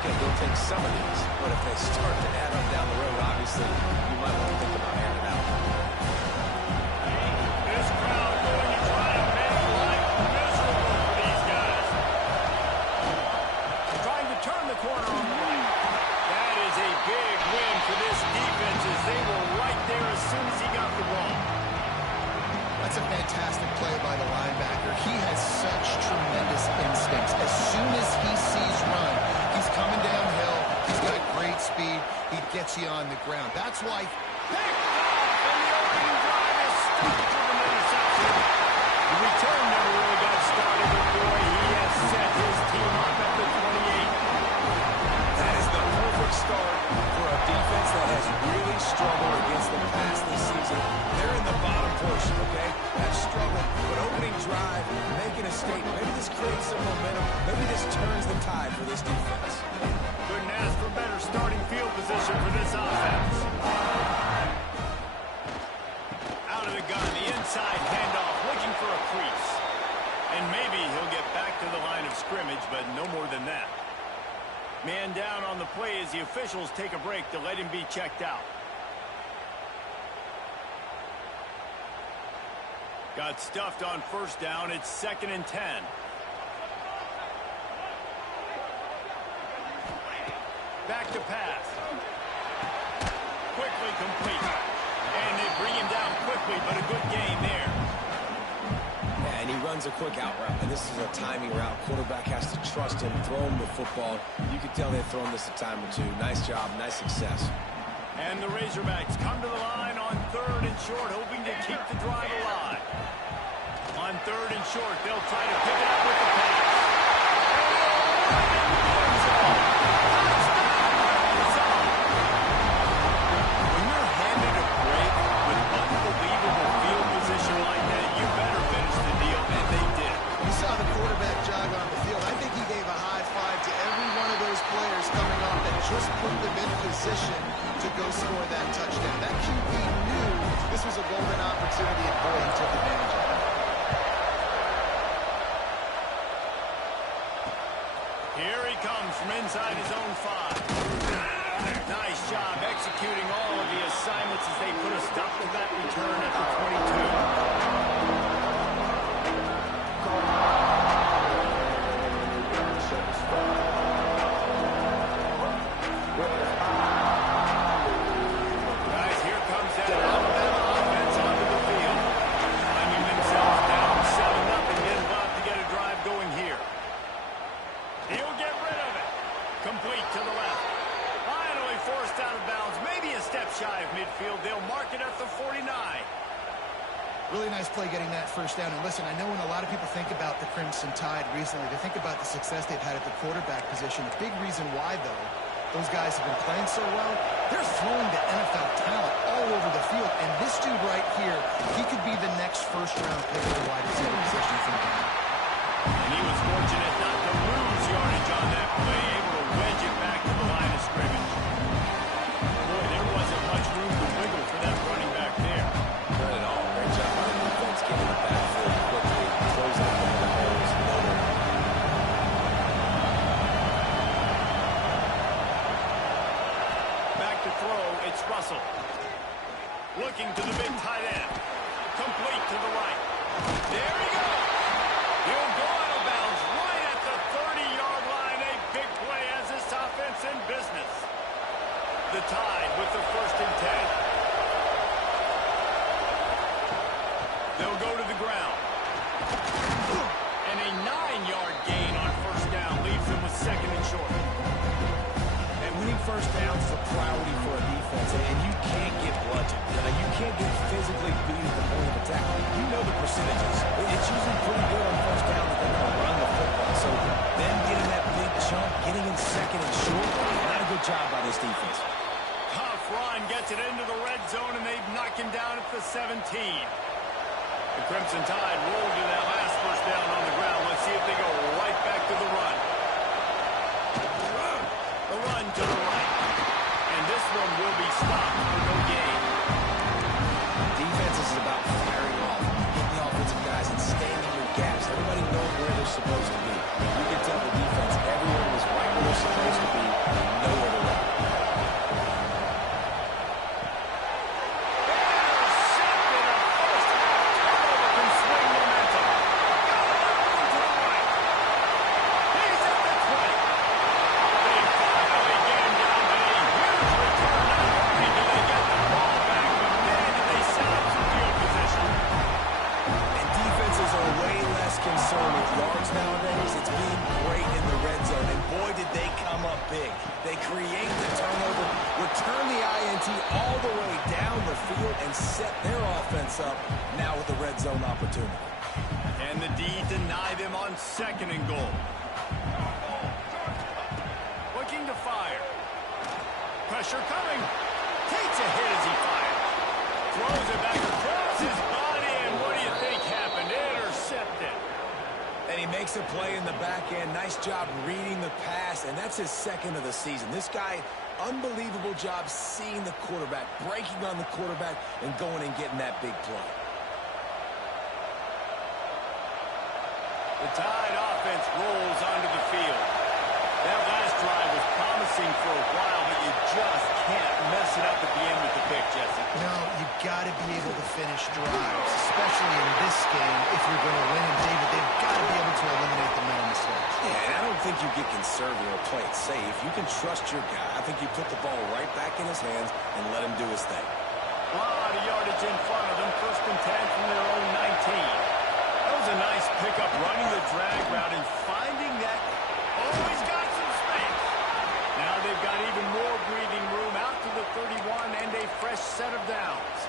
okay, you'll take some of these, but if they start to add up down the road, obviously, you might want to think about airing it out. This crowd going to try to make life miserable for these guys. Trying to turn the corner on the right. That is a big win for this defense as they were right there as soon as he got the ball. That's a fantastic play by the linebacker. He has such tremendous instincts. As soon as he sees run, he's coming downhill. He's got great speed. He gets you on the ground. That's why... Picked off, and the opening drive is stopped with an interception. The return never really got started, but boy, he has set his team up at the 28. That is the perfect start for a defense that has really struggled against the pass this season. They're in the bottom portion, okay? Have struggled, but opening drive, making a statement. Maybe this creates some momentum. Maybe this turns the tide for this defense. Couldn't ask for better starting field position for this offense. Out of the gun, the inside handoff, looking for a crease. And maybe he'll get back to the line of scrimmage, but no more than that. Man down on the play as the officials take a break to let him be checked out. Got stuffed on first down. It's 2nd and 10. Back to pass. Quickly complete. And they bring him down quickly, but a good gain there. And he runs a quick out route, and this is a timing route. Quarterback has to trust him, throw him the football. You can tell they've thrown this a time or two. Nice job, nice success. And the Razorbacks come to the line on 3rd and short, hoping to keep the drive alive. On 3rd and short, they'll try to pick it up with the pass. When you're handed a break with unbelievable field position like that, you better finish the deal, and they did. You saw the quarterback jog on the field. I think he gave a high five to every one of those players coming off that just put them in position to go score that touchdown. That QB knew this was a golden opportunity, and boy, he took advantage of it. Here he comes from inside his own 5. Nice job executing all of the assignments as they put a stop to that return at the 22. Guys, here comes that Alabama offense onto the field. Finding themselves down 7-0 and getting about to get a drive going here. He'll get rid of it. Complete to the left. Finally forced out of bounds. Maybe a step shy of midfield. They'll mark it at the 49. Really nice play getting that first down. And listen, I know when a lot of people think about the Crimson Tide recently, they think about the success they've had at the quarterback position. The big reason why, though, those guys have been playing so well, they're throwing the NFL talent all over the field. And this dude right here, he could be the next first-round pick of the wide receiver position from him. And he was fortunate not to lose yardage on that play, able to wedge it back to the line of scrimmage. Boy, there wasn't much room to wiggle for that running back there. Not at all. Great job by the defense getting the backfield quickly, closing up the holes. Back to throw, it's Russell. Looking to the big tight end. Complete to the right. There he goes. He'll go out of bounds right at the 30-yard line. A big play as this offense in business. The Tide with the 1st and 10. They'll go to the ground. And a 9-yard gain on first down leaves them with 2nd and short. And winning first downs is a priority for a defense, and you can't get bludgeoned. You can't get physically beat at the point of attack. You know the percentages. It's usually pretty good on first down that they're going to run the football. So them getting that big chunk, getting in 2nd and short, not a good job by this defense. Tough run gets it into the red zone, and they've knocked him down at the 17. The Crimson Tide rolled to that last first down on the ground. Let's see if they go right back to the run. The run to the right. And this one will be stopped for no gain. Defense is about firing off, getting the offensive guys and staying in your gaps. Everybody knows where they're supposed to be. You can tell the defense, everyone was right where they're supposed to be. big. They create the turnover, return the INT all the way down the field, and set their offense up now with the red zone opportunity. And the D deny them on 2nd and goal. Looking to fire. Pressure coming. Takes a hit as he fires. Throws it back across his body, and what do you think happened? Intercepted. And he makes a play in the back end. Nice job reading the pass, and that's his 2nd of the season. This guy, unbelievable job seeing the quarterback, breaking on the quarterback, and going and getting that big play. The Tide offense rolls onto the field. That last drive was promising for a while, but you just can't mess it up at the end with the pick, Jesse. No, you got to be able to finish drives, especially in this game if you're going to win. And David, they've got to be able to eliminate the mental mistakes. Yeah, and I don't think you get conservative or play it safe. You can trust your guy. I think you put the ball right back in his hands and let him do his thing. A lot of yardage in front of them. 1st and 10 from their own 19. That was a nice pickup, running the drag route and finding that. Oh, he's got some space. Now they've got even more breathing room out to the 31 and a fresh set of downs.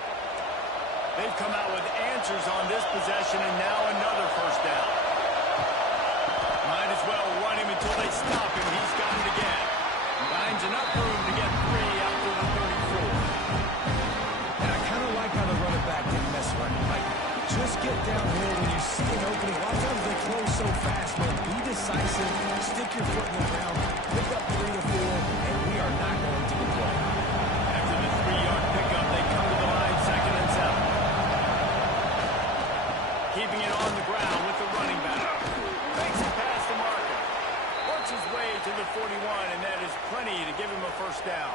They've come out with answers on this possession, and now another 1st down. Might as well run him until they stop him. He's got it again. Finds enough room to get 3 out to the 34. And I kind of like how the running back didn't mess around. Like, just get downhill when you see an opening. A lot of times they close so fast, man. Be decisive, stick your foot in the ground, pick up 3 or 4, and we are not going to complain. After the 3-yard pickup, they come to the line, 2nd and 7. Keeping it on the ground with the running back. Makes it past the marker. Works his way to the 41, and that is plenty to give him a 1st down.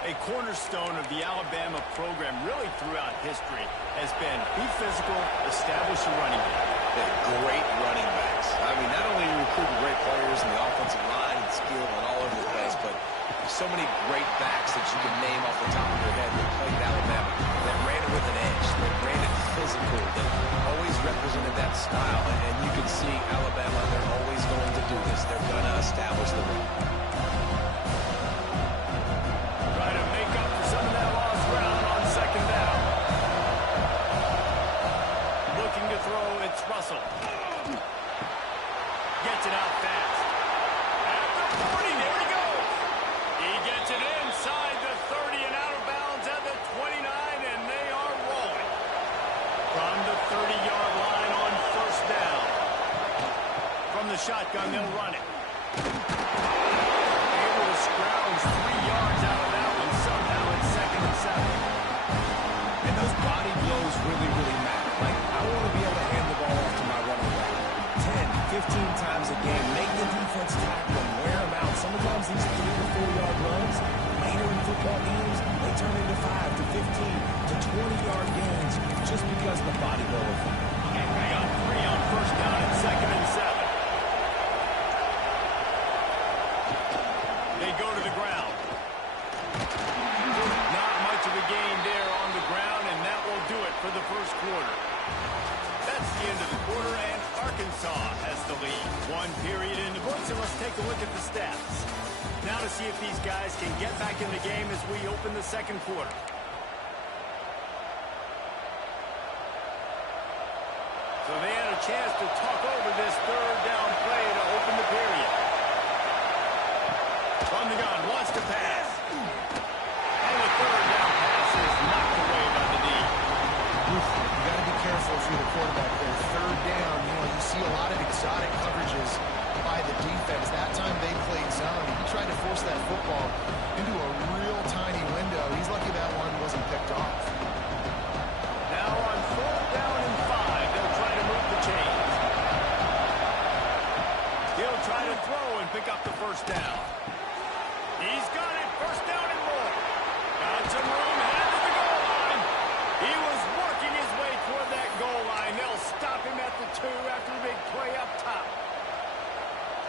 A cornerstone of the Alabama program really throughout history has been be physical, establish a running back. They're great running backs. I mean, not only recruiting great players in the offensive line and skill and all over the place, but so many great backs that you can name off the top of your head that played at Alabama, that ran it with an edge, that ran it physical, that always represented that style. And you can see Alabama, they're always going to do this. They're going to establish the run. Try to make up for some of that lost ground on 2nd down. Looking to throw, it's Russell. Gets it out fast. At the 40, there he goes. He gets it inside the 30 and out of bounds at the 29, and they are rolling. From the 30-yard line on 1st down. From the shotgun, they'll run it. Able to scrounge 3 yards out of that one somehow in 2nd and 7. And those body blows really, really matter. Like, I want to be able to hand the ball off to my running back 10, 15 times a game. Make the defense tackle them, wear them out. Sometimes these 3 to 4-yard runs, later in football games, they turn into 5 to 15 to 20-yard gains just because of the body blow effect. And they got 3 on 1st down at 2nd and 7. They go to the ground. Not much of a gain there on the ground, and that will do it for the 1st quarter. That's the end of the quarter, and Arkansas has the lead. 1 period in the books, and let's take a look at the stats. Now to see if these guys can get back in the game as we open the 2nd quarter. So they had a chance to talk over this 3rd down play to open the period. From the gun, wants to pass. And the 3rd down pass is knocked away by the D. You got to be careful if you're the quarterback there. 3rd down, you see a lot of exotic coverages by the defense. That time they played zone. He tried to force that football into a real tiny window. He's lucky that one wasn't picked off. Now on 4th down and 5, they'll try to move the chains. He'll try to throw and pick up the 1st down. He's got it. 1st down and more. Got some room, headed to the goal line. He was working his way toward that goal line. They'll stop him at the 2 after a big play up top.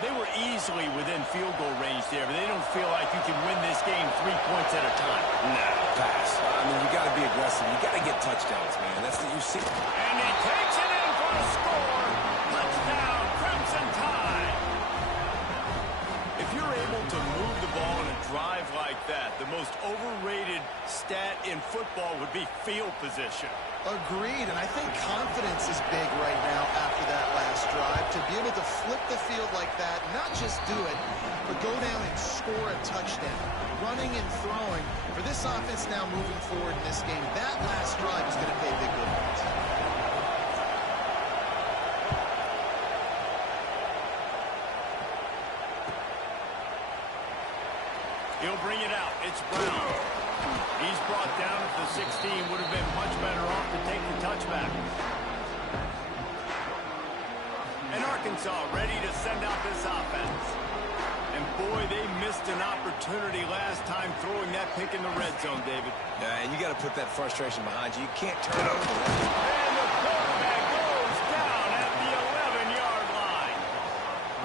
They were easily within field goal range there, but they don't feel like you can win this game 3 points at a time. Nah, pass. I mean, you got to be aggressive. You got to get touchdowns, man. That's what you see. And he takes it in for a score. Touchdown, Crimson Tide. If you're able most overrated stat in football would be field position. Agreed, and I think confidence is big right now after that last drive. To be able to flip the field like that, not just do it, but go down and score a touchdown. Running and throwing. For this offense now moving forward in this game, that last drive is going to pay big dividends. He'll bring it out. It's Brown. He's brought down at the 16. Would have been much better off to take the touchback. And Arkansas ready to send out this offense. And boy, they missed an opportunity last time throwing that pick in the red zone, David. Yeah, and you got to put that frustration behind you. You can't turn it over. And the quarterback goes down at the 11-yard line.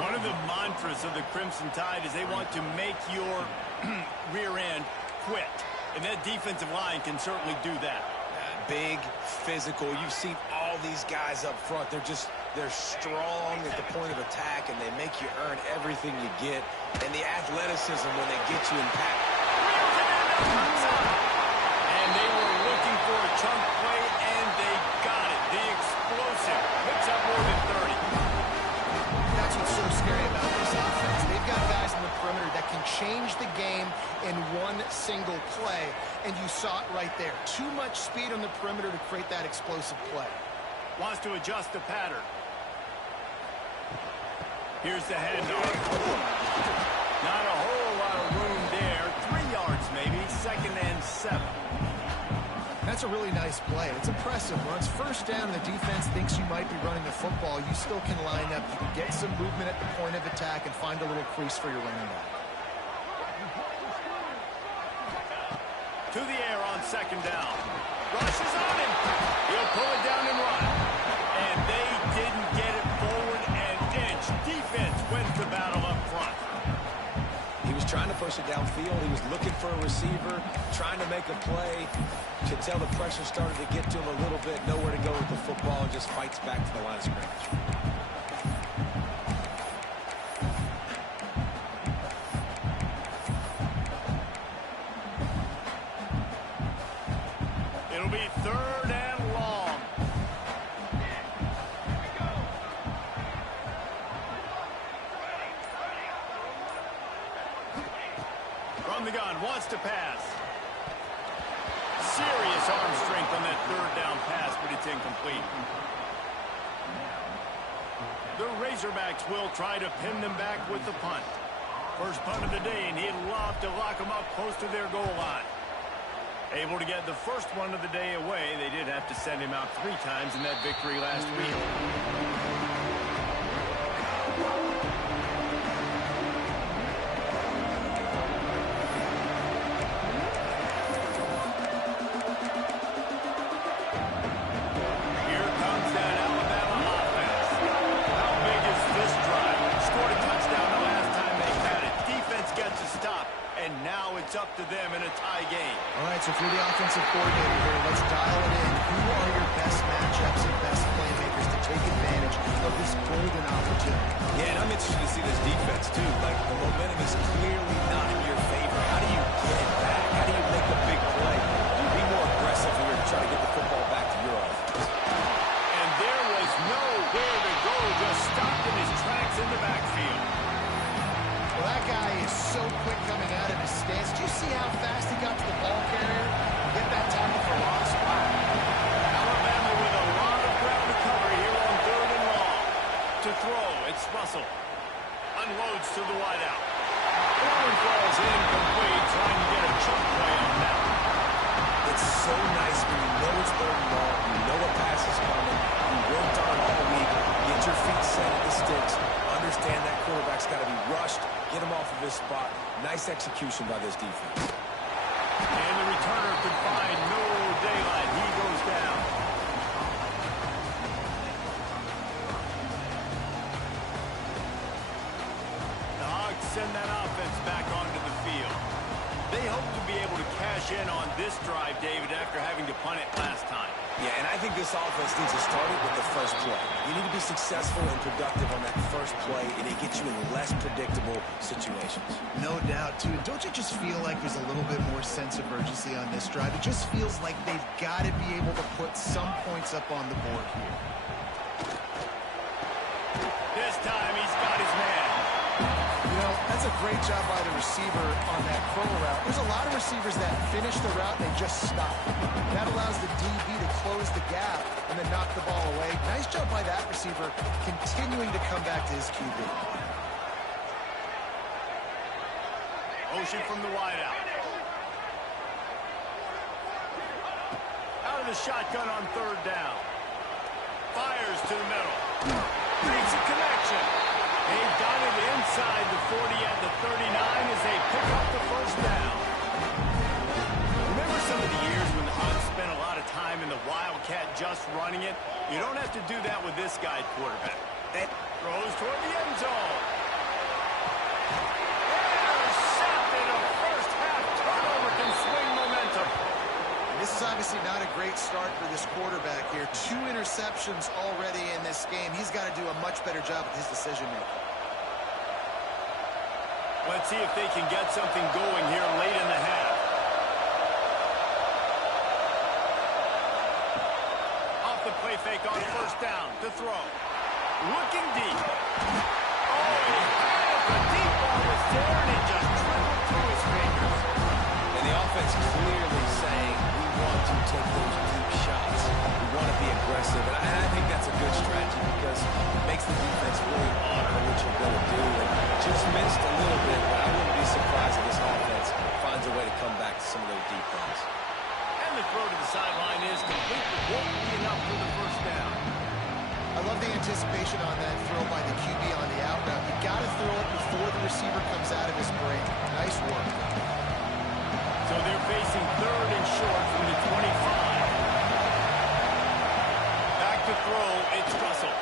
One of the mantras of the Crimson Tide is they want to make your rear end quit. And that defensive line can certainly do that. Big, physical. You've seen all these guys up front. They're strong at the point of attack, and they make you earn everything you get. And the athleticism when they get you in pack. And they were looking for a chunk play, and they got it. The explosive picks up more than 30. That's what's so scary about this offense. They've got guys in the perimeter that can change the game in one single play, and you saw it right there. Too much speed on the perimeter to create that explosive play. Wants to adjust the pattern. Here's the handoff. Not a whole lot of room there. 3 yards maybe, 2nd and 7. That's a really nice play. It's impressive. Once first down, the defense thinks you might be running the football. You still can line up. You can get some movement at the point of attack and find a little crease for your running back. To the air on 2nd down. Rushes on him. He'll pull it down and run. And they didn't get it forward an inch. Defense wins the battle up front. He was trying to push it downfield. He was looking for a receiver, trying to make a play. Could tell the pressure started to get to him a little bit. Nowhere to go with the football, and just fights back to the line of scrimmage. It'll be 3rd and long. From the gun, wants to pass. Serious arm strength on that 3rd down pass, but it's incomplete. The Razorbacks will try to pin them back with the punt. First punt of the day, and he'd love to lock them up close to their goal line. Able to get the first one of the day away. They did have to send him out 3 times in that victory last week. Here comes that Alabama offense. How big is this drive? Scored a touchdown the last time they had it. Defense gets a stop. And now it's up to them in a tie game. All right, so if you're the offensive coordinator here, let's dial it in. Who are your best matchups and best playmakers to take advantage of this golden opportunity? Yeah, and I'm interested to see this defense, too. Like, the momentum is clearly not in your favor. How do you get it back? How do you make a big play? You be more aggressive here to try to get the football back to your offense. And there was nowhere to go, just stopped in his tracks in the backfield. Well, that guy is so quick coming out of his stance. Do you see how fast he got to the ball carrier? Get that tackle for loss. Wow. Alabama with a lot of ground to cover here on 3rd and long. To throw, it's Russell. Unloads to the wideout. Forward falls incomplete, trying to get a chunk play on that. It's so nice when you know it's 3rd and long, you know a pass is coming, you worked on it all week, get your feet set at the sticks, understand that quarterback's got to be rushed, get him off of his spot. Nice execution by this defense. And the returner could find no daylight. He goes down. The Hogs send that offense back onto the field. They hope to be able to cash in on this drive, David, after having to punt it last time. Yeah, and I think this offense needs to start it with the first play. You need to be successful and productive on that first play, and it gets you in less predictable situations. No doubt, too. And don't you just feel like there's a little bit more sense of urgency on this drive? It just feels like they've got to be able to put some points up on the board here. This time he's got his man. You know, that's a great job by the receiver on that curl route. There's a lot of receivers that finish the route, they just stop. That allows the DB to close the gap and then knock the ball away. Nice job by that receiver, continuing to come back to his QB. Motion from the wideout. Out of the shotgun on third down. Fires to the middle. Makes a connection. They've got it inside the 40 at the 39 as they pick up the first down. Remember some of the years when the Hawks spent a lot of time in the Wildcat just running it? You don't have to do that with this guy quarterback. That throws toward the end zone. Intercepted. A first half turnover can swing momentum. This is obviously not a great start for this quarterback here. 2 interceptions already in this game. He's got to do a much better job with his decision-making. Let's see if they can get something going here late in the half. Off the play fake on first down to throw. Looking deep. Oh, he had it. The deep ball was there, and it just dribbled through his fingers. And the offense clearly saying, we want to take those deep shots. We want to be aggressive. And I think that's a good strategy because it makes the defense really honor what you're going to do. And just missed a little bit, but I wouldn't be surprised if this offense finds a way to come back to some of those deep runs. And the throw to the sideline is complete, but won't be enough for the first down. I love the anticipation on that throw by the QB on the out route. You got to throw it before the receiver comes out of his break. Nice work. So they're facing third and short from the 25. Back to throw, it's Russell.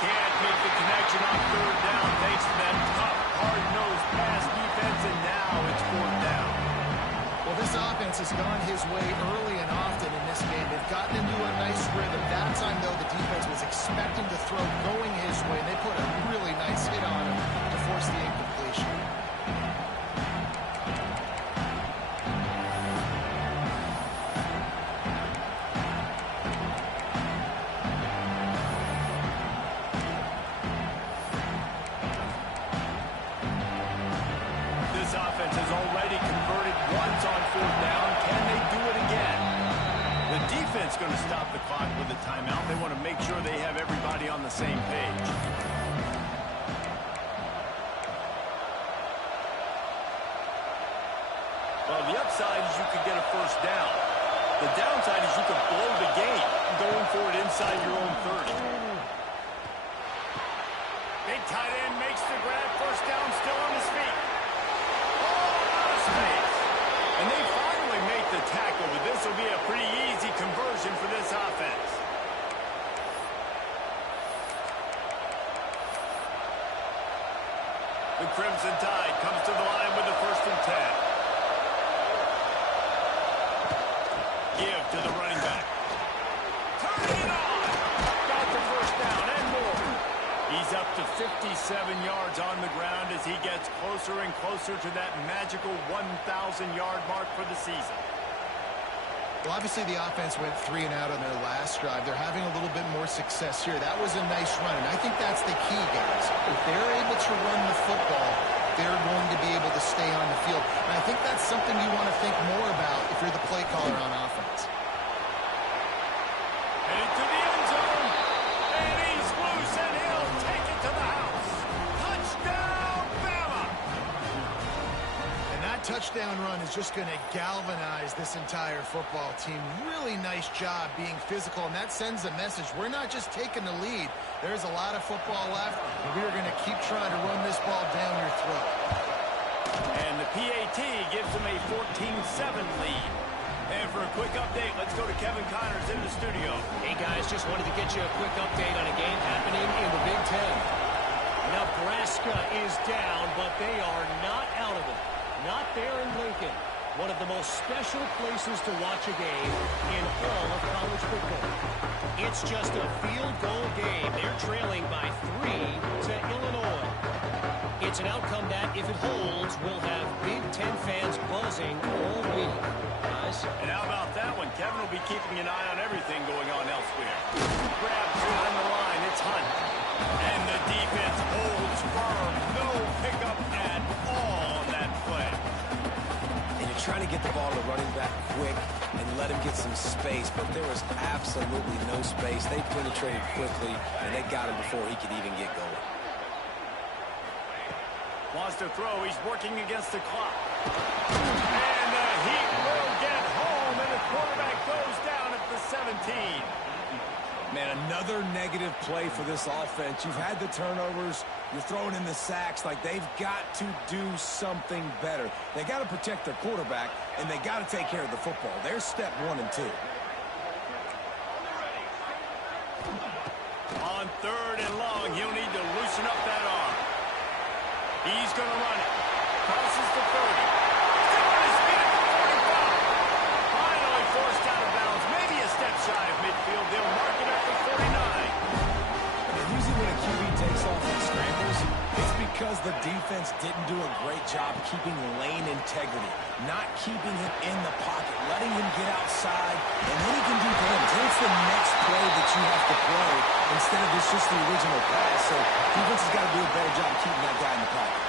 Can't make the connection on third down thanks to that tough, hard-nosed pass defense, and now it's fourth down. Well, this offense has gone his way early and often in this game. They've gotten into a nice rhythm. That time, though, the defense was expecting to throw going his way, and they put a really nice hit on him to force the incompletion. This offense has already converted once on fourth down. Can they do it again? The defense going to stop the clock with a timeout. They want to make sure they have everybody on the same page. Well, the upside is you could get a first down. The downside is you could blow the game going for it inside your own 30. Big tight end makes the grab. First down, still on his feet. Space. And they finally make the tackle, but this will be a pretty easy conversion for this offense. The Crimson Tide comes to the line with the 1st and 10. Give to the running back. Turning it on. Got the first down and more. He's up to 57 yards on the ground as he gets closer and closer to that magical 1,000-yard mark for the season. Well, obviously the offense went 3 and out on their last drive. They're having a little bit more success here. That was a nice run, and I think that's the key, guys. If they're able to run the football, they're going to be able to stay on the field. And I think that's something you want to think more about if you're the play caller on offense. Headed to the end zone, and he's loose, and he'll take it to the house. Touchdown, Bama! And that touchdown run is just going to galvanize this entire football team. Really nice job being physical, and that sends a message. We're not just taking the lead. There's a lot of football left, and we are going to keep trying to run this ball down your throat. And the PAT gives them a 14-7 lead. And for a quick update, let's go to Kevin Connors in the studio. Hey, guys, just wanted to get you a quick update on a game happening in the Big Ten. Nebraska is down, but they are not out of it. Not there in Lincoln. One of the most special places to watch a game in all of college football. It's just a field goal game. They're trailing by 3 to Illinois. It's an outcome that, if it holds, will have Big Ten fans buzzing all week. Guys? And how about that one? Kevin will be keeping an eye on everything going on elsewhere. Grab on the line. It's Hunt. And the defense holds firm. No pickup at all on that play. And you're trying to get the ball to the running back quick and let him get some space, but there was absolutely no space. They penetrated quickly, and they got him before he could even get going. Wants to throw. He's working against the clock. And the Heat will get home, and the quarterback goes down at the 17. Man, another negative play for this offense. You've had the turnovers. You're throwing in the sacks. Like, they've got to do something better. They got to protect their quarterback, and they got to take care of the football. There's step 1 and 2. On 3rd and long, he'll need to loosen up that arm. He's going to run it. Crosses the 30. Still on his feet at the 45. Finally forced out of bounds. Maybe a step shy of midfield. They'll mark it at the 49. And usually when a QB takes off and scrambles, it's because the defense didn't do a great job keeping lane integrity, not keeping him in the pocket, letting him get outside, and then he can do damage. Then it's the next play that you have to play instead of just the original pass. So defense has got to do a better job keeping that guy in the pocket.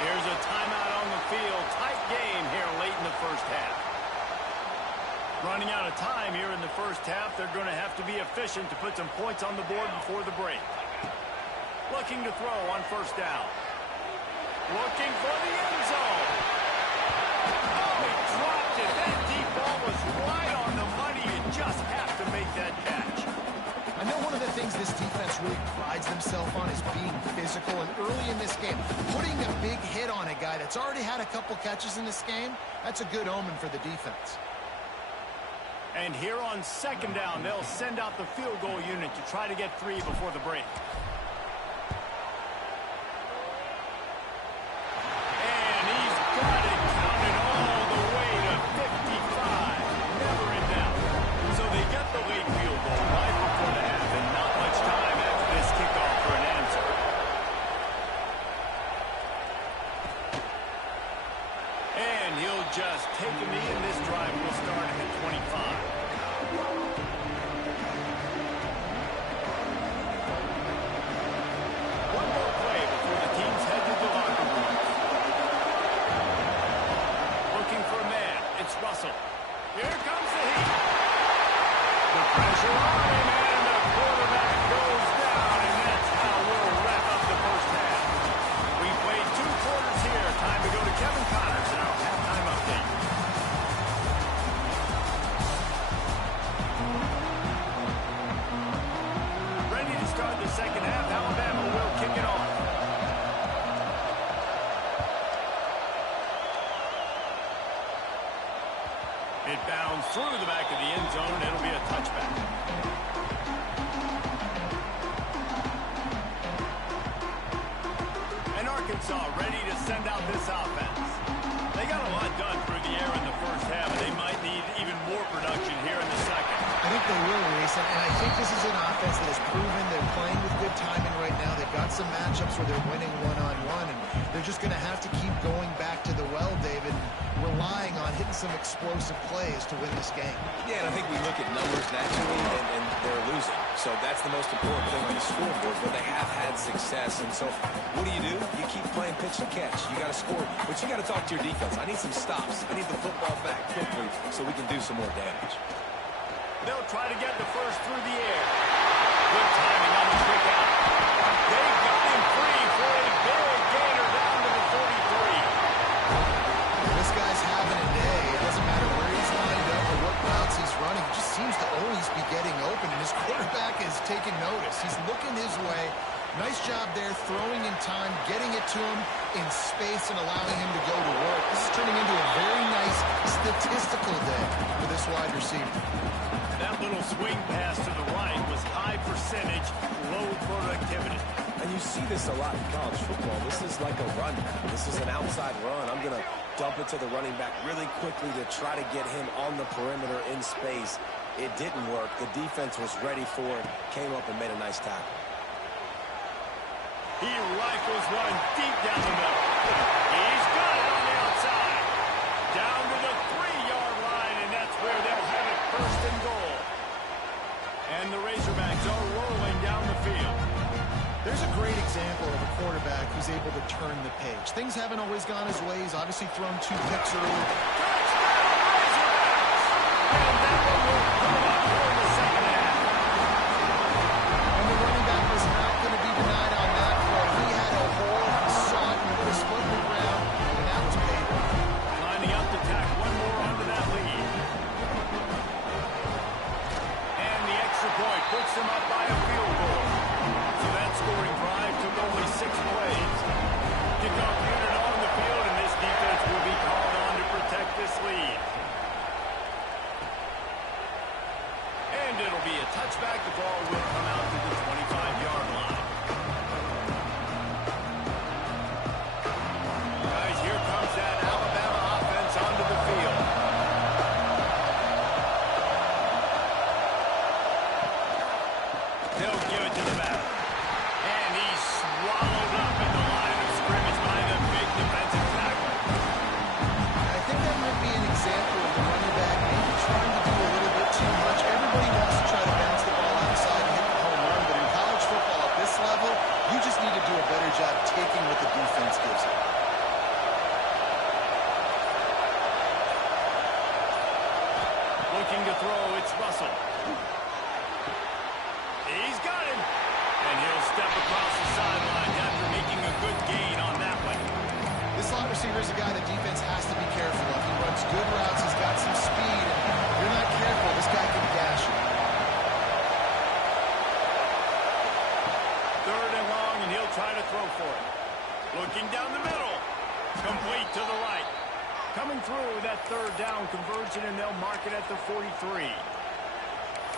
Here's a timeout on the field. Tight game here late in the first half. Running out of time here in the first half. They're going to have to be efficient to put some points on the board before the break. Looking to throw on 1st down. Looking for the end zone. Oh, he dropped it. That deep ball was right on the money. You just have to make that catch. I know one of the things this defense really prides themselves on is being physical, and early in this game, putting a big hit on a guy that's already had a couple catches in this game, that's a good omen for the defense. And here on 2nd down, they'll send out the field goal unit to try to get 3 before the break. And he's got it counted all the way to 55. Never in doubt. So they get the late field goal right before the half, and not much time after this kickoff for an answer. And he'll just take a knee, and this drive will start at 25. One more play before the teams head to the locker room. Looking for a man. It's Russell. Here comes the Heat. The pressure on him, and the quarterback goes down, and that's how we'll wrap up the first half. We played 2 quarters here. Time to go to Kevin Connors in our halftime update. Ready to start the second half. Alabama will kick it off. It bounds through the back of the end zone, and it'll be a touchback. And Arkansas ready to send out this offense. They got a lot done through the air in the first half, and they might need even more production here in the second. I think they will, Reese, and I think this is an offense that has proven they're playing with good timing right now. They've got some matchups where they're winning one-on-one, and they're just going to have to keep going back to the well, David, relying on hitting some explosive plays to win this game. Yeah, and I think we look at numbers naturally, and they're losing. So that's the most important thing on the scoreboard, but they have had success. And so what do? You keep playing pitch and catch. You got to score, but you got to talk to your defense. I need some stops. I need the football back quickly so we can do some more damage. They'll try to get the first through the air. Good timing on the quick out. They got him free for a big gainer down to the 43. This guy's having a day. It doesn't matter where he's lined up or what routes he's running. He just seems to always be getting open, and his quarterback is taking notice. He's looking his way. Nice job there, throwing in time, getting it to him in space and allowing him to go to work. This is turning into a very nice statistical day for this wide receiver. That little swing pass to the right was high percentage, low productivity. And you see this a lot in college football. This is like a run. This is an outside run. I'm going to dump it to the running back really quickly to try to get him on the perimeter in space. It didn't work. The defense was ready for it, came up and made a nice tackle. He rifles one deep down the middle. He's got it on the outside. Down to the 3-yard line, and that's where they'll have it, first and goal. And the Razorbacks are rolling down the field. There's a great example of a quarterback who's able to turn the page. Things haven't always gone his way. He's obviously thrown 2 picks early. Touchdown, Razorbacks! And that one will come up here in the second half. And the running back was not going to be denied on that play. He had a hole, he saw it, and put his foot in the ground, and that was payback. Lining up to tack one more onto that lead. And the extra point puts them up by a field goal. So that scoring drive took only 6 plays. Kickoff unit on the field, and this defense will be called on to protect this lead. And it'll be a touchback. The ball will come out to the 25-yard line. Guys, here comes that Alabama offense onto the field. They'll give it to the back. And he's swallowed up in the line of scrimmage by the big defensive tackle. I think that might be an example of the running back maybe trying to do a little bit too much. Everybody wants to try to bounce the ball outside and hit the home run, but in college football at this level, you just need to do a better job taking what the defense gives you. Looking to throw, it's Russell. He's got him. And he'll step across the sidelines after making a good gain on that one. This slot receiver is a guy the defense has to be careful of. He runs good routes, he's got some speed, and if you're not careful, this guy can gash you. 3rd and long, and he'll try to throw for it. Looking down the middle. Complete to the right. Coming through that 3rd down conversion, and they'll mark it at the 43.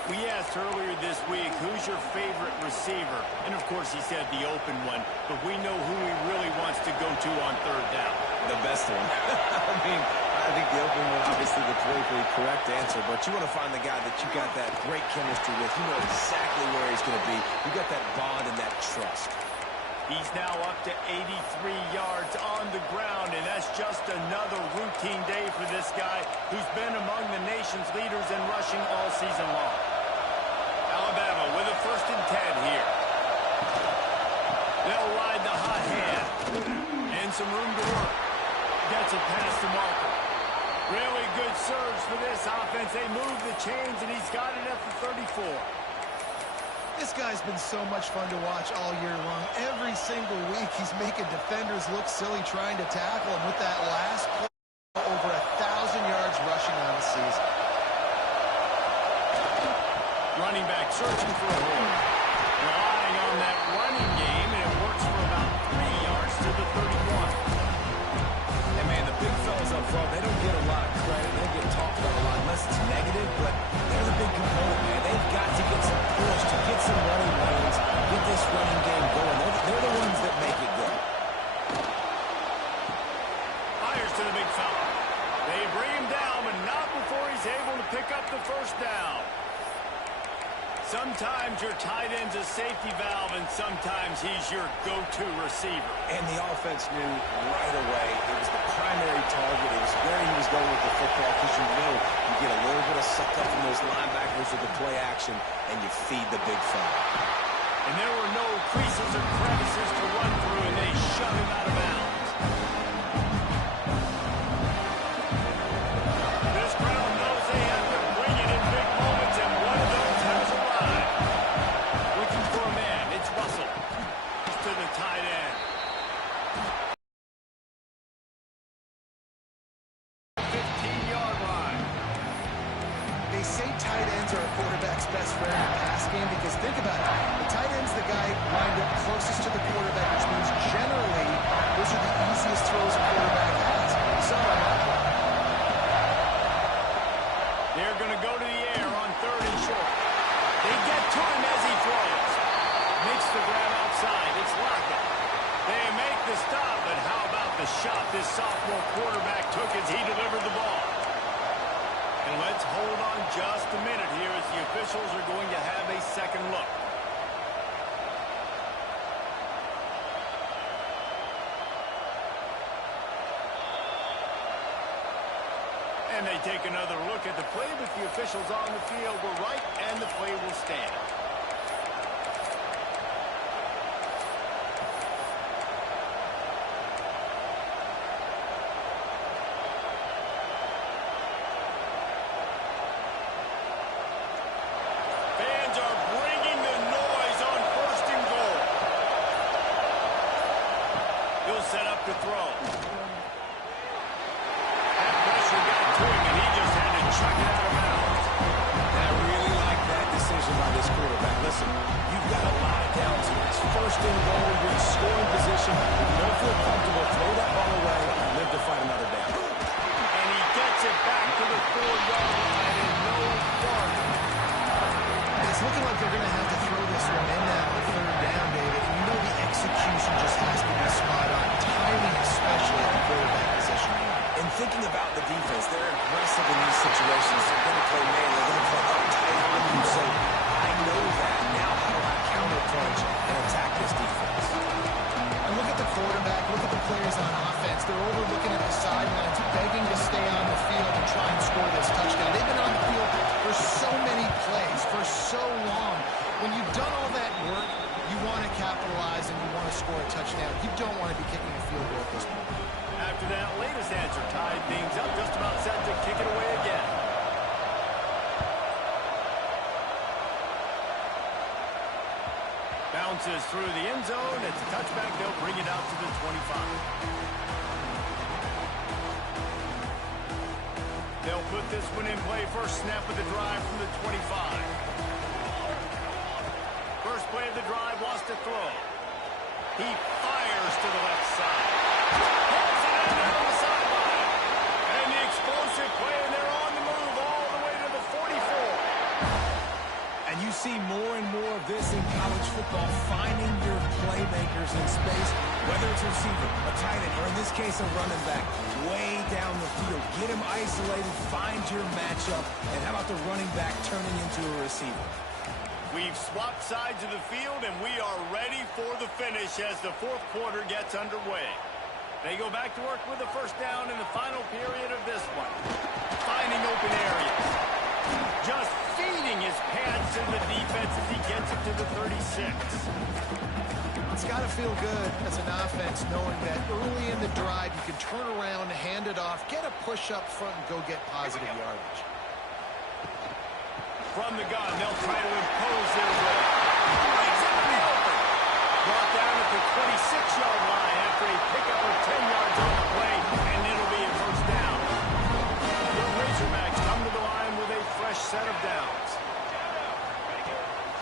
We asked earlier this week, who's your favorite receiver? And, of course, he said the open one, but we know who he really wants to go to on 3rd down. The best one. I think the open one, obviously the politically correct answer, but you want to find the guy that you got that great chemistry with. You know exactly where he's going to be. You got that bond and that trust. He's now up to 83 yards on the ground, and that's just another routine day for this guy who's been among the nation's leaders in rushing all season long. Alabama with a 1st and 10 here. They'll ride the hot hand. And some room to work. Gets it past the marker. Really good surge for this offense. They move the chains, and he's got it at the 34. This guy's been so much fun to watch all year long. Every single week, he's making defenders look silly trying to tackle him with that last play. Over 1,000 yards rushing on the season. Running back searching for a hole. Relying on that running game, and it works for about 3 yards to the 31. And, man, the big fellas up front, they don't get a lot of credit. They don't get talked about a lot unless it's negative, but they're the big component, man. They've got to get some push to get some running lanes, get this running game going. They're the ones that make it go. Fires to the big fella. They bring him down, but not before he's able to pick up the 1st down. Sometimes your tight end's a safety valve, and sometimes he's your go-to receiver. And the offense knew right away it was the primary target. It was where he was going with the football, because you know you get a little bit of suck up from those linebackers with the play action, and you feed the big fella. And there were no creases or crevices to run through, and they shut him out of bounds. This crowd knows they have to bring it in big moments, and one of those has arrived. Looking for a man, it's Russell. To the tight end. 15-yard line. They say tight ends are a quarterback's best friend in the pass game because think about it. The tight end's the guy lined up closest to the quarterback, which means generally those are the easiest throws a quarterback has. So they're going to go to the air on 3rd and short. They get to him as he throws. Makes the grab outside. It's Lockett. They make the stop, but how about the shot this sophomore quarterback took as he delivered the ball. And let's hold on just a minute here as the officials are going to have a second look. And they take another look at the play, but the officials on the field were right, and the play will stand. Fans are bringing the noise on 1st and goal. He'll set up to throw. And he just had to chuck it out of bounds. I really like that decision by this quarterback. Listen, you've got a lot of downs here. It's 1st and goal. You're in scoring position. If you don't feel comfortable, throw that ball away and live to fight another down. And he gets it back to the 4-yard line and no farther. It's looking like they're going to have to throw this one in now on 3rd down, David. And you know the execution just has to be spot on. Timing, especially at the quarterback position. And thinking about the defense, they're aggressive in these situations. They're going to play man. They're going to play up tight on you. So I know that. Now how do I counterpunch and attack this defense? And look at the quarterback. Look at the players on offense. They're overlooking at the sidelines, begging to stay on the field and try and score this touchdown. They've been on the field for so many plays, for so long. When you've done all that work, you want to capitalize and you want to score a touchdown. You don't want to be kicking a field goal at this point. After that latest answer tied things up, just about set to kick it away again. Bounces through the end zone. It's a touchback. They'll bring it out to the 25. They'll put this one in play. First snap of the drive from the 25. First play of the drive, lost a throw. He fires to the left side. Pulls it in there on the sideline. And the explosive play, and they're on the move all the way to the 44. And you see more and more of this in college football, finding your playmakers in space, whether it's a receiver, a tight end, or in this case a running back, way down the field. Get him isolated, find your matchup, and how about the running back turning into a receiver? We've swapped sides of the field, and we are ready for the finish as the 4th quarter gets underway. They go back to work with the first down in the final period of this one. Finding open areas. Just feeding his pads to the defense as he gets it to the 36. It's got to feel good as an offense knowing that early in the drive you can turn around, hand it off, get a push up front, and go get positive yardage. From the gun, they'll try to impose their will. Breaks out in the open. Brought down at the 26-yard line after a pickup of 10 yards on the play, and it'll be a first down. The Razorbacks come to the line with a fresh set of downs.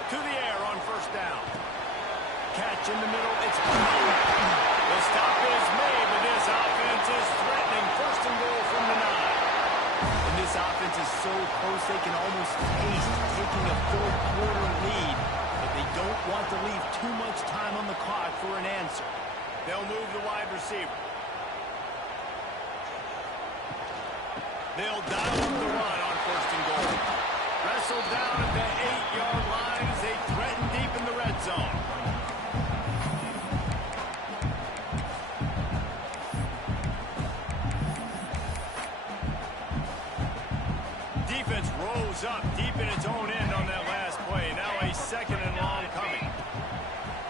To the air on first down. Catch in the middle. It's the stop is made, but this offense is threatening. First and goal from the 9. And this offense is so close they can almost taste taking a 4th quarter lead, but they don't want to leave too much time on the clock for an answer. They'll move the wide receiver. They'll dial up the run on first and goal. Wrestled down at the 8-yard line as they threaten deep in the red zone. Defense rose up deep in its own end on that last play. Now a 2nd and long coming.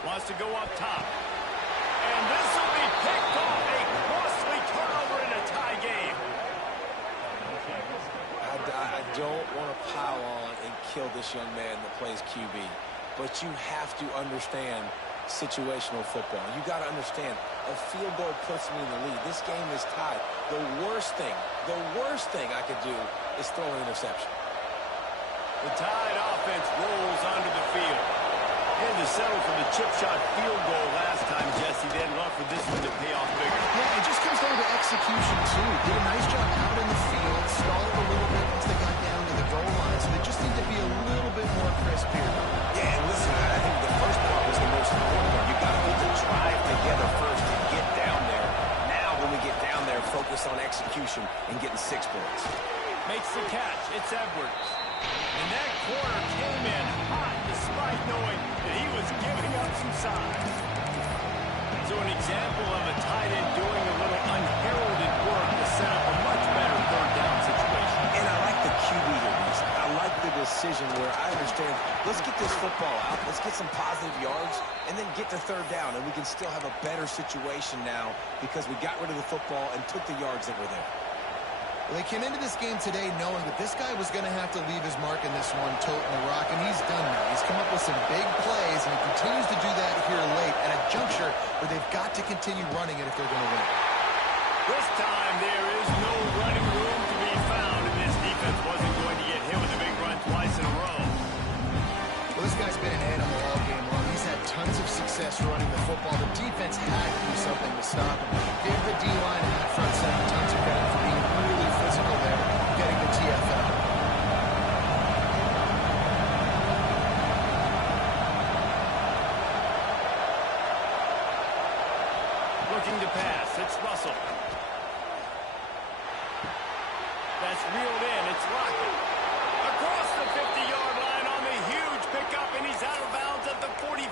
Wants to go up top. And this will be picked off. A costly turnover in a tie game. I don't want to pile on and kill this young man that plays QB, but you have to understand situational football. You got to understand, a field goal puts me in the lead. This game is tied. The worst thing I could do is throw an interception. The Tide offense rolls onto the field. Had to settle for the chip shot field goal last time, Jesse. They'd love for this one to pay off bigger. Yeah, it just comes down to execution, too. Did a nice job out in the field, stalled a little bit once they got down to the goal line, so they just need to be a little bit more crisp here. Yeah, and listen, I think the first part was the most important part. You got to put the drive together first to get down there. Now situation and getting 6 points. Makes the catch. It's Edwards. And that corner came in hot despite knowing that he was giving up some size. So an example of a tight end doing a little unheralded work to set up a much better third down situation. And I like the QB here, Reese. I like the decision where I understand, let's get this football out, let's get some positive yards, and then get to third down, and we can still have a better situation now because we got rid of the football and took the yards that were there. Well, they came into this game today knowing that this guy was going to have to leave his mark in this one, toting the rock, and he's done that. He's come up with some big plays, and he continues to do that here late at a juncture where they've got to continue running it if they're going to win. This time there is no running room to be found, and this defense wasn't going to get hit with a big run twice in a row. Well, this guy's been an animal all game long. He's had tons of success running the football. The defense had to do something to stop him. Gave the D-line and that front seven tons of credit for being really physical there, getting the TFL. Looking to pass. It's Russell. That's reeled in. It's Lockett. Across the 50-yard line on the huge pickup, and he's out of bounds at the 45.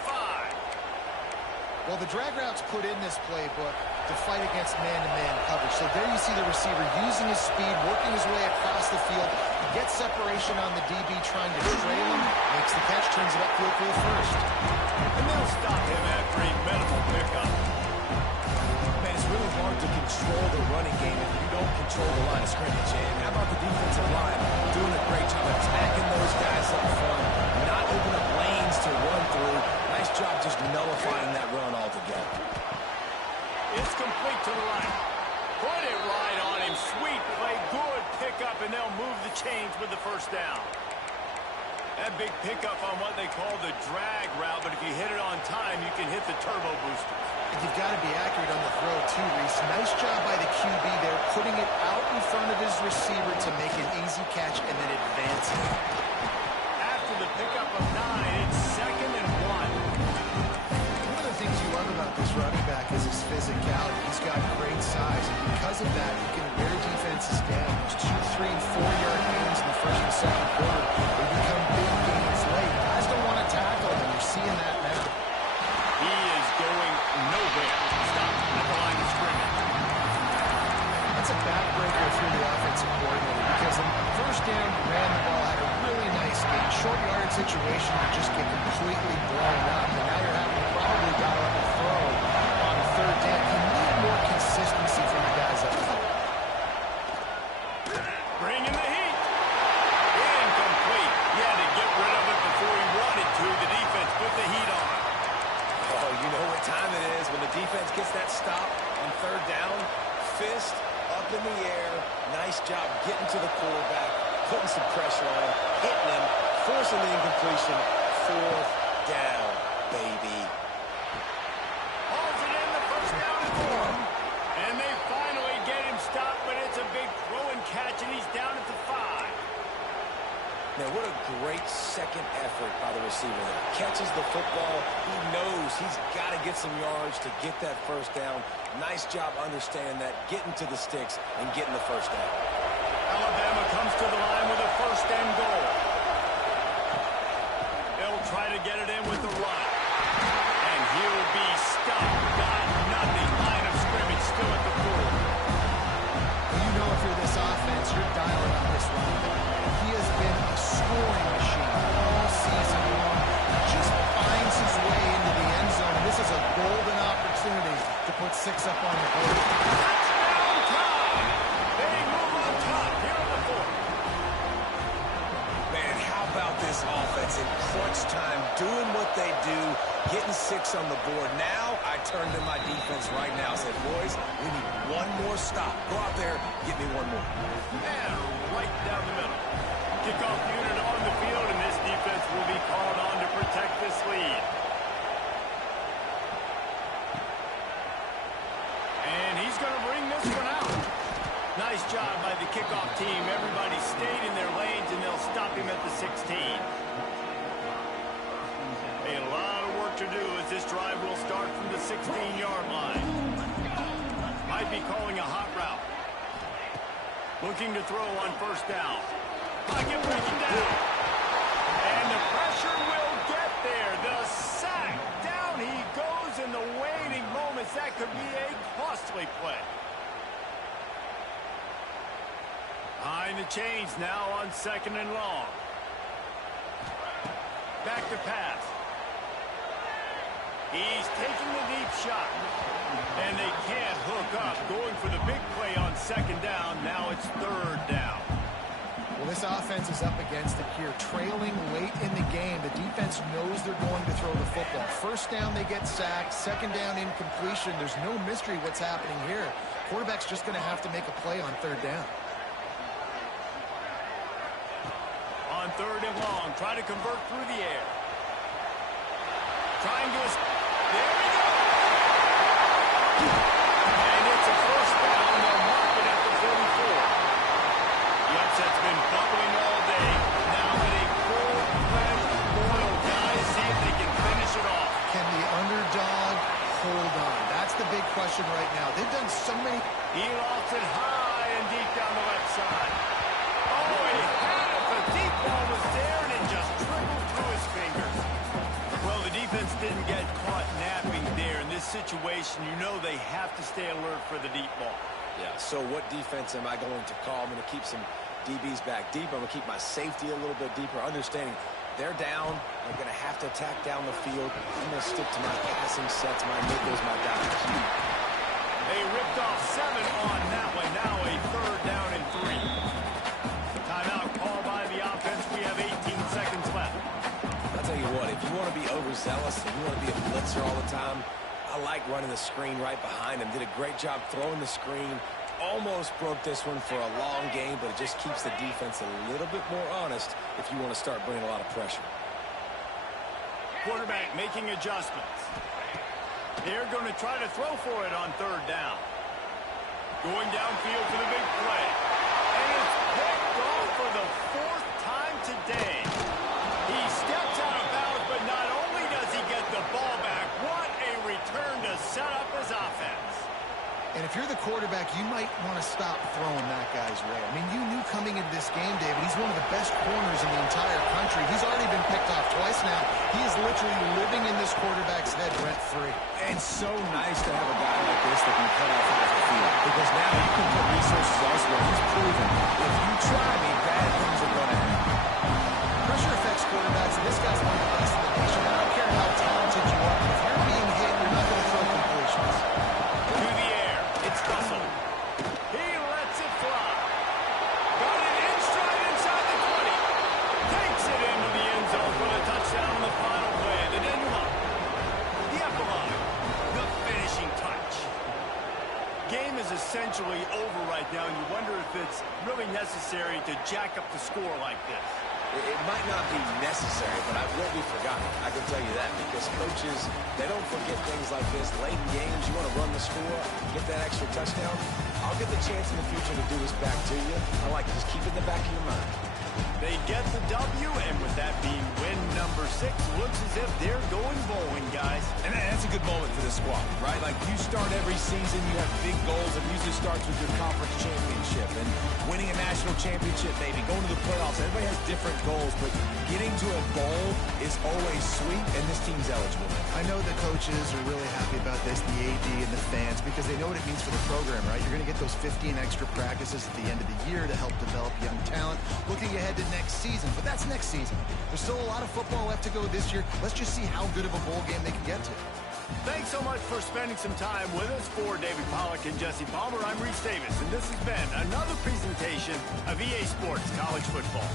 Well, the drag route's put in this playbook to fight against man-to-man coverage. So there you see the receiver using his speed, working his way across the field. He gets separation on the DB trying to trail him, makes the catch, turns it upfield for the first. And they'll stop him after a minimal pickup. Man, it's really hard to control the running game if you don't control the line of scrimmage. And how about the defensive line doing a great job attacking those guys up front, not open up lanes to run through. Nice job just nullifying that run altogether. It's complete to the right. Put it right on him. Sweet play. Good pickup, and they'll move the chains with the first down. That big pickup on what they call the drag route, but if you hit it on time, you can hit the turbo boosters. You've got to be accurate on the throw, too, Reese. Nice job by the QB there, putting it out in front of his receiver to make an easy catch and then advancing. After the pickup of 9, it's 2nd and 1. One of the things you love about this running back is his physicality. He's got great size, and because of that, he can wear defenses down. Those 2, 3, and 4-yard gains in the first and second quarter, they become big gains late. Guys don't want to tackle him. You're seeing that now. He is going nowhere. Stop at the line of scrimmage. That's a backbreaker if you're the offensive coordinator, because in first down, you ran the ball, had a really nice game. Short yard situation, you just get completely blown up, and now you're having to probably dial up a throw on a third down. You need more consistency from the guys up front. Bringing the heat. Incomplete. He had to get rid of it before he wanted to. The defense put the heat on. Oh, you know what time it is when the defense gets that stop on third down. Fist up in the air. Nice job getting to the quarterback, putting some pressure on him, hitting him, forcing the incompletion. 4th down, baby. Hauls it in, the first down and 4. And they finally get him stopped, but it's a big throw and catch, and he's down at the 5. Now, what a great second effort by the receiver there. Catches the football. He knows he's got to get some yards to get that first down. Nice job understanding that, getting to the sticks and getting the first down. Alabama comes to the line with a 1st and goal. They'll try to get it in with the run. And he'll be stopped. Got nothing. Line of scrimmage still at the 4. Well, you know if you're this offense, you're dialing up this running back. He has been a scoring machine all season long. He just finds his way into the end zone. And this is a golden opportunity to put 6 up on the board. Touchdown time! They move on top here on the 4th. Man, how about this offense in crunch time, doing what they do, getting 6 on the board. Now, I turn to my defense right now and said, boys, we need one more stop. Go out there, get me one more. And right down the middle. Kickoff unit on the field, and this defense will be called on to protect this lead. And he's going to bring this one out. Nice job by the kickoff team. Everybody stayed in their lanes, and they'll stop him at the 16. A lot of work to do as this drive will start from the 16-yard line. Might be calling a hot route. Looking to throw on first down. Pocket breaking down. And the pressure will get there. The sack. Down he goes in the waiting moments. That could be a costly play. Behind the chains now on second and long. Back to pass. He's taking the deep shot. And they can't hook up. Going for the big play on second down. Now it's third down. Well, this offense is up against it here. Trailing late in the game. The defense knows they're going to throw the football. First down, they get sacked. Second down, incompletion. There's no mystery what's happening here. Quarterback's just going to have to make a play on third down. On third and long, try to convert through the air. Trying to... There we go! And it's a first down. They'll mark it at the 44. The upset's been bubbling all day. Now in a full-fledged boil. Guys, see if they can finish it off. Can the underdog hold on? That's the big question right now. They've done so many... He lofts it high and deep down the left side. Oh, he had it. The deep ball was there, and it just trickled through his fingers. Well, the defense didn't get caught napping there. In this situation, you know they have to stay alert for the deep ball. Yeah, so what defense am I going to call? I'm going to keep some DBs back deep. I'm going to keep my safety a little bit deeper, understanding they're down. They're going to have to attack down the field. I'm going to stick to my passing sets, my nickels, my dimes. They ripped off 7 on that one. Now a third down and 3. Timeout called by the offense. We have 18 seconds left. I'll tell you what, if you want to be overzealous, if you want to be a blitzer all the time, I like running the screen right behind him. Did a great job throwing the screen. Almost broke this one for a long game, but it just keeps the defense a little bit more honest if you want to start bringing a lot of pressure. Quarterback making adjustments. They're going to try to throw for it on third down. Going downfield for the big play. And it's picked off for the 4th time today. He steps out of bounds, but not only does he get the ball back, what a return to set up his offense. And if you're the quarterback, you might want to stop throwing that guy's way. I mean, you knew coming into this game, David, he's one of the best corners in the entire country. He's already been picked off twice now. He is literally living in this quarterback's head rent-free. And so nice to have a guy like this that can cut off half the field. Because now you can put resources elsewhere. He's proven if you try me, bad things are going to happen. Pressure affects quarterbacks, and this guy's one of the best in the nation. I don't care how talented you are, but if you're being hit, you're not going to throw completions. To the air. It's Russell. He lets it fly. Got it in stride inside the 20. Takes it into the end zone for the touchdown on the final play. The denouement. The epilogue. The finishing touch. Game is essentially over right now, and you wonder if it's really necessary to jack up the score like this. It might not be necessary, but it will be forgotten. I can tell you that because coaches, they don't forget things like this. Late in games, you want to run the score, get that extra touchdown. I'll get the chance in the future to do this back to you. I like to just keep it in the back of your mind. They get the W, and with that being win number 6, looks as if they're going bowling, guys. And that's a good moment for this squad, right? Like, you start every season, you have big goals. It usually starts with your conference championship and winning a national championship, maybe going to the playoffs. Everybody has different goals, but getting to a bowl is always sweet, and this team's eligible. I know the coaches are really happy about this, the AD and the fans, because they know what it means for the program, right? You're going to get those 15 extra practices at the end of the year to help develop young talent. Looking ahead to next season, but that's next season. There's still a lot of football left to go this year. Let's just see how good of a bowl game they can get to. Thanks so much for spending some time with us. For David Pollack and Jesse Palmer, I'm Reese Davis, and this has been another presentation of EA Sports College Football.